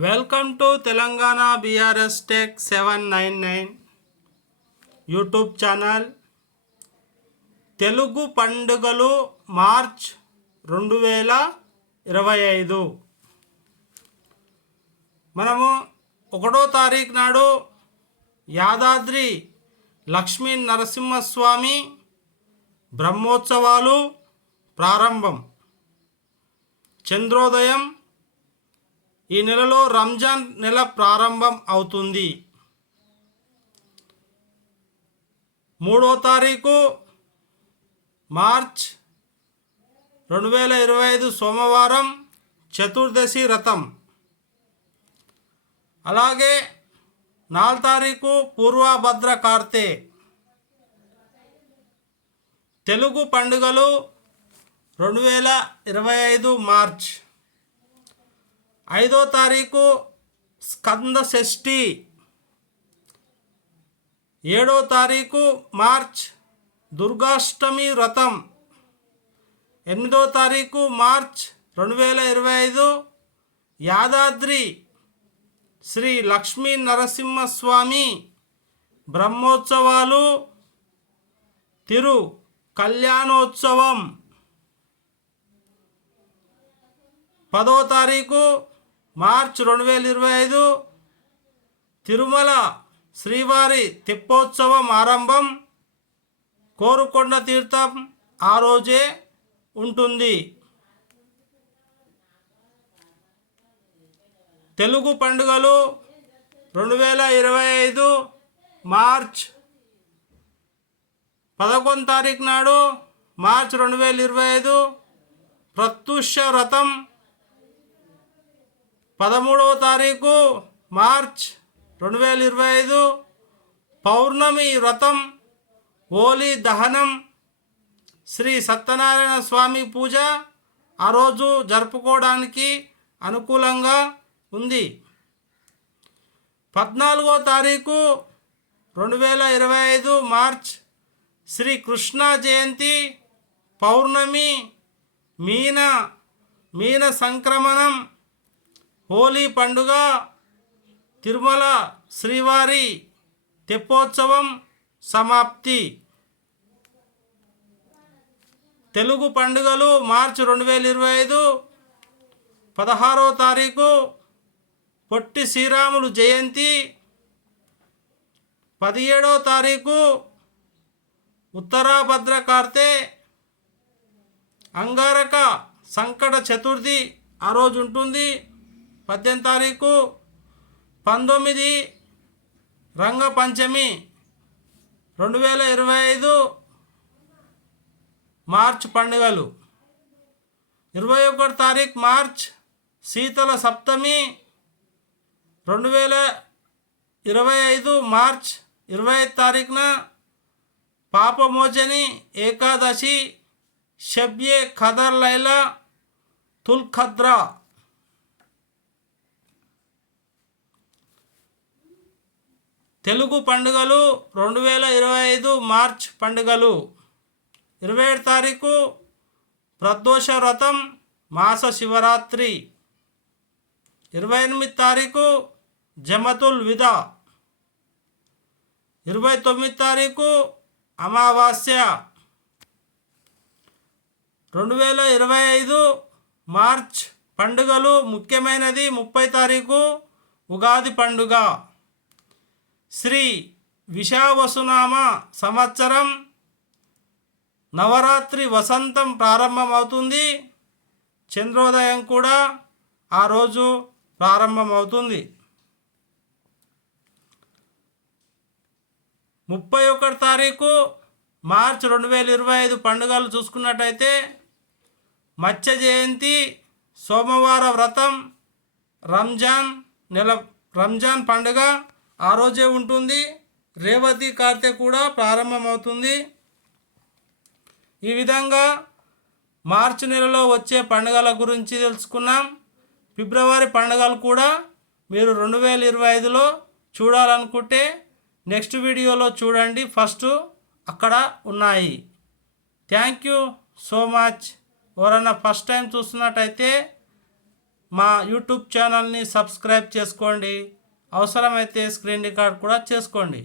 Welcome to Telangana BRS tech seven nine nine YouTube channel Telugu పండుగలు March రెండు వేల ఇరవై ఐదు. మనము ఒకటో తారీఖు నాడు యాదాద్రి లక్ష్మీ నరసింహస్వామి బ్రహ్మోత్సవాలు ప్రారంభం. చంద్రోదయం ఈ నెలలో రంజాన్ నెల ప్రారంభం అవుతుంది. మూడో తారీఖు మార్చ్ రెండు వేల ఇరవై ఐదు సోమవారం చతుర్దశి రథం అలాగే నాలుగు తారీఖు పూర్వభద్ర కార్తె. తెలుగు పండుగలు రెండు వేల ఇరవై ఐదు మార్చ్. ఐదో తారీఖు స్కంద షష్ఠి. ఏడో తారీఖు మార్చ్ దుర్గాష్టమి వ్రతం. ఎనిమిదో తారీఖు మార్చ్ రెండు వేల ఇరవై ఐదు యాదాద్రి శ్రీ లక్ష్మీ నరసింహస్వామి బ్రహ్మోత్సవాలు తిరు కళ్యాణోత్సవం. పదో తారీఖు మార్చ్ రెండు వేల ఇరవై ఐదు తిరుమల శ్రీవారి తెప్పోత్సవం ఆరంభం. కోరుకొండ తీర్థం ఆ రోజే ఉంటుంది. తెలుగు పండుగలు రెండు వేల ఇరవై ఐదు మార్చ్ పదకొండు తారీఖు నాడు మార్చ్ రెండు వేల ఇరవై ఐదు ప్రత్యుష వ్రతం పదమూడవ తారీఖు మార్చ్ రెండు వేల ఇరవై ఐదు. పౌర్ణమి వ్రతం హోలీ దహనం శ్రీ సత్యనారాయణ స్వామి పూజ ఆ రోజు జరుపుకోవడానికి అనుకూలంగా ఉంది. పద్నాలుగో తారీఖు రెండు వేల ఇరవై ఐదు మార్చ్ శ్రీ కృష్ణ జయంతి పౌర్ణమి మీన మీన సంక్రమణం హోలీ పండుగ తిరుమల శ్రీవారి తెప్పోత్సవం సమాప్తి. తెలుగు పండుగలు మార్చి రెండు వేల ఇరవై ఐదు పదహారో తారీఖు పొట్టి శ్రీరాములు జయంతి. పదిహేడో తారీఖు ఉత్తరాభద్ర కార్తె అంగారక సంకట చతుర్థి ఆ రోజు ఉంటుంది. పద్దెనిమిది తారీఖు పంతొమ్మిది రంగ పంచమి రెండు వేల ఇరవై ఐదు మార్చ్ పండుగలు. ఇరవై ఒకటి తారీఖు మార్చ్ శీతల సప్తమి రెండు వేల ఇరవై ఐదు మార్చ్ ఇరవై ఐదు తారీఖున పాపమోచని ఏకాదశి షబ్యే ఖదర్ లైలా తుల్ఖద్రా ఖద్రా తెలుగు పండుగలు రెండు వేల ఇరవై ఐదు మార్చ్ పండుగలు. ఇరవై ఏడు తారీఖు ప్రదోష వ్రతం మాస శివరాత్రి. ఇరవై ఎనిమిది తారీఖు జమతుల్ విదా. ఇరవై తొమ్మిది తారీఖు అమావాస్య. రెండు వేల ఇరవై ఐదు మార్చ్ పండుగలు ముఖ్యమైనది ముప్పై తారీఖు ఉగాది పండుగ. శ్రీ విషావసునామ సంవత్సరం నవరాత్రి వసంతం ప్రారంభమవుతుంది. చంద్రోదయం కూడా ఆ రోజు ప్రారంభమవుతుంది. ముప్పై ఒకటి తారీఖు మార్చ్ రెండు వేల ఇరవై ఐదు పండుగలు చూసుకున్నట్టయితే మత్స్య జయంతి సోమవార వ్రతం రంజాన్ నెల రంజాన్ పండుగ ఆ రోజే ఉంటుంది. రేవతి కార్తె కూడా ప్రారంభమవుతుంది. ఈ విధంగా మార్చి నెలలో వచ్చే పండుగల గురించి తెలుసుకున్నాం. ఫిబ్రవరి పండుగలు కూడా మీరు రెండు వేల ఇరవై ఐదులో చూడాలనుకుంటే నెక్స్ట్ వీడియోలో చూడండి. ఫస్ట్ అక్కడ ఉన్నాయి. Thank you so much. ఎవరన్నా ఫస్ట్ టైం చూస్తున్నట్టయితే మా యూట్యూబ్ ఛానల్ని సబ్స్క్రైబ్ చేసుకోండి. అవసరమైతే స్క్రీన్ రికార్డ్ కూడా చేసుకోండి.